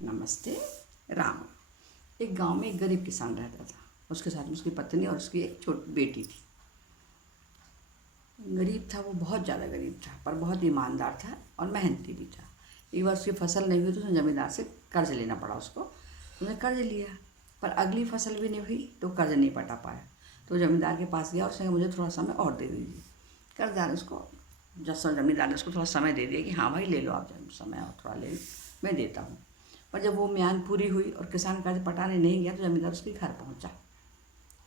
नमस्ते राम। एक गांव में एक गरीब किसान रहता था। उसके साथ में उसकी पत्नी और उसकी एक छोटी बेटी थी। गरीब था, वो बहुत ज़्यादा गरीब था, पर बहुत ईमानदार था और मेहनती भी था। एक बार उसकी फसल नहीं हुई तो उसने ज़मींदार से कर्ज लेना पड़ा उसको। उसने कर्ज लिया, पर अगली फसल भी नहीं हुई तो कर्ज नहीं पटा पाया। तो ज़मींदार के पास गया और उसने कहा, मुझे थोड़ा समय और दे दीजिए। कर्जदार उसको ज़मींदार ने उसको थोड़ा समय दे दिया कि हाँ भाई, ले लो आप, समय और थोड़ा ले, मैं देता हूँ। पर जब वो म्यान पूरी हुई और किसान कर्ज पटाने नहीं गया तो ज़मींदार उसके घर पहुंचा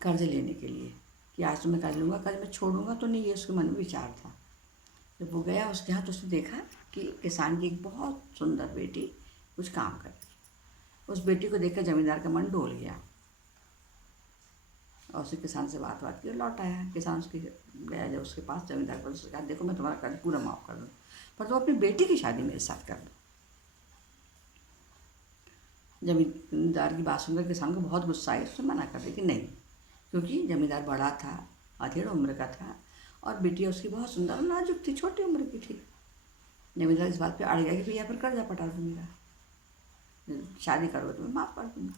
कर्ज लेने के लिए कि आज तो मैं कर्ज लूँगा, कर्ज मैं छोड़ूंगा तो नहीं, ये उसके मन में विचार था। जब वो गया उसके यहाँ तो उसने देखा कि किसान की एक बहुत सुंदर बेटी कुछ काम कर रही। उस बेटी को देखकर ज़मींदार का मन डोल गया और उसने किसान से बात की और लौट आया। किसान उसके गया जब उसके पास, ज़मींदार पर उसने कहा, देखो मैं तुम्हारा कर्ज पूरा माफ़ कर दूँ, पर तुम अपनी बेटी की शादी मेरे साथ कर दो। ज़मींदार की बात सुनकर किसान को बहुत गुस्सा आया। उसने मना कर दिया कि नहीं, क्योंकि ज़मींदार बड़ा था, अधेड़ उम्र का था और बेटी उसकी बहुत सुंदर और नाजुक थी, छोटी उम्र की थी। ज़मींदार इस बात पे अड़ गया कि भैया फिर कर्जा पटा दो, मेरा शादी करो तो मैं माफ़ कर दूँगा।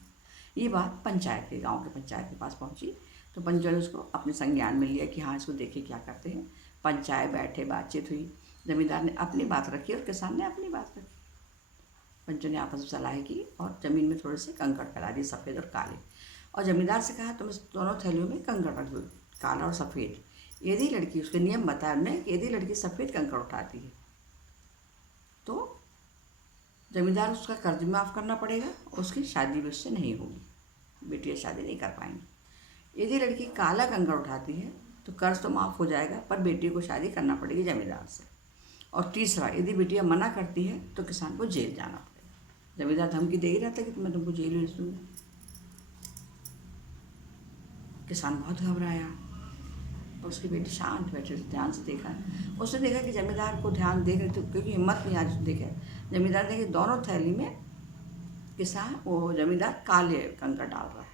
ये बात पंचायत के, गाँव के पंचायत के पास पहुँची तो पंचायत ने उसको अपने संज्ञान में लिया कि हाँ, इसको देखे क्या करते हैं। पंचायत बैठे, बातचीत हुई। ज़मींदार ने अपनी बात रखी और किसान ने अपनी बात रखी। पंचों ने आपस में सलाह की और ज़मीन में थोड़े से कंकड़ फैला दिए, सफ़ेद और काले। और ज़मींदार से कहा, तुम इस दोनों थैलियों में कंकड़ रख दो, काला और सफ़ेद। यदि लड़की, उसके नियम बताया उन्होंने कि यदि लड़की सफ़ेद कंकड़ उठाती है तो ज़मींदार उसका कर्ज माफ़ करना पड़ेगा, उसकी शादी भी उससे नहीं होगी, बेटियाँ शादी नहीं कर पाएंगी। यदि लड़की काला कंकड़ उठाती है तो कर्ज तो माफ़ हो जाएगा, पर बेटी को शादी करना पड़ेगी ज़मींदार से। और तीसरा, यदि बेटियाँ मना करती है तो किसान को जेल जाना पड़ेगा। ज़मींदार धमकी दे ही रहता कि मैं तुमको जेल भेज दूँगा। किसान बहुत घबराया और उसकी बेटी शांत बैठे ध्यान से देखा। उसने देखा कि ज़मींदार को ध्यान देख रहे थे, क्योंकि हिम्मत नहीं आज देखा। ज़मींदार ने कि दोनों थैली में किसान, वो ज़मींदार काले कंकड़ डाल रहा है,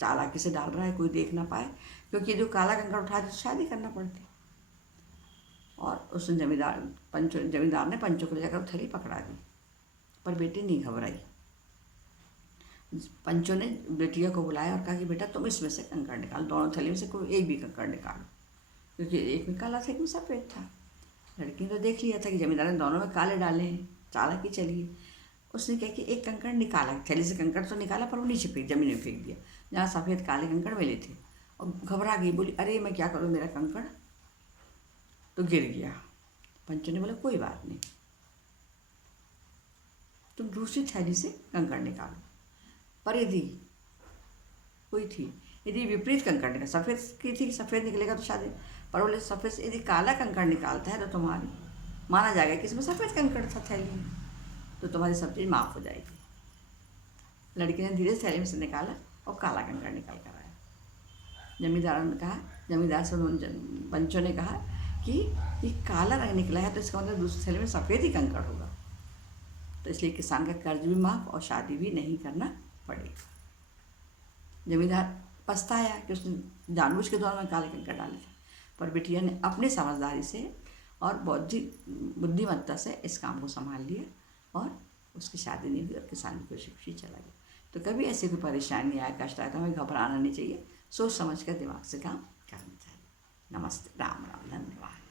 चालाकी से डाल रहा है, कोई देख ना पाए, क्योंकि जो काला कंकड़ उठाते तो शादी करना पड़ती। और उसने ज़मींदार ने पंचों को ले जाकर थैली पकड़ा दी, पर बेटी नहीं घबराई। पंचों ने बेटिया को बुलाया और कहा कि बेटा, तुम इसमें से कंकड़ निकाल, दोनों थैली में से कोई एक भी कंकड़ निकालो, क्योंकि एक में काला था, एक में सफ़ेद था। लड़की ने तो देख लिया था कि ज़मींदार ने दोनों में काले डाले हैं, चालाकी चली। उसने क्या कि एक कंकड़ निकाला, थैली से कंकड़ तो निकाला, पर वो नीचे फेंक, ज़मीन में फेंक दिया जहाँ सफ़ेद काले कंकड़ मिले थे। और घबरा गई, बोली, अरे मैं क्या करूँ, मेरा कंकड़ तो गिर गया। पंचों ने बोला, कोई बात नहीं, तुम दूसरी थैली से कंकड़ निकालो। पर यदि कोई थी, यदि विपरीत कंकड़ निकाल, सफ़ेद की थी, सफ़ेद निकलेगा तो शादी, पर बोले सफ़ेद से यदि काला कंकड़ निकालता है तो तुम्हारी माना जाएगा कि इसमें सफ़ेद कंकड़ था थैली में, तो तुम्हारी सब चीज़ माफ़ हो जाएगी। लड़की ने धीरे से थैली में से निकाला और काला कंकड़ निकाल कर आया। जमींदार से उन्होंने पंचों ने कहा कि ये काला रंग निकला है तो इसका मतलब दूसरी थैली में सफ़ेद ही कंकड़ होगा, तो इसलिए किसान का कर्ज भी माफ़ और शादी भी नहीं करना पड़ेगा। जमींदार पछताया कि उसने जानबूझ के दौरान में काले कंकड़ डाले थे, पर बिटिया ने अपनी समझदारी से और बौद्धिक बुद्धिमत्ता से इस काम को संभाल लिया और उसकी शादी नहीं हुई और किसान भी खुशी खुशी चला गया। तो कभी ऐसी कोई परेशानी आए, कष्ट आए तो हमें घबराना नहीं चाहिए, सोच समझ कर दिमाग से काम करना चाहिए। नमस्ते, राम राम, धन्यवाद।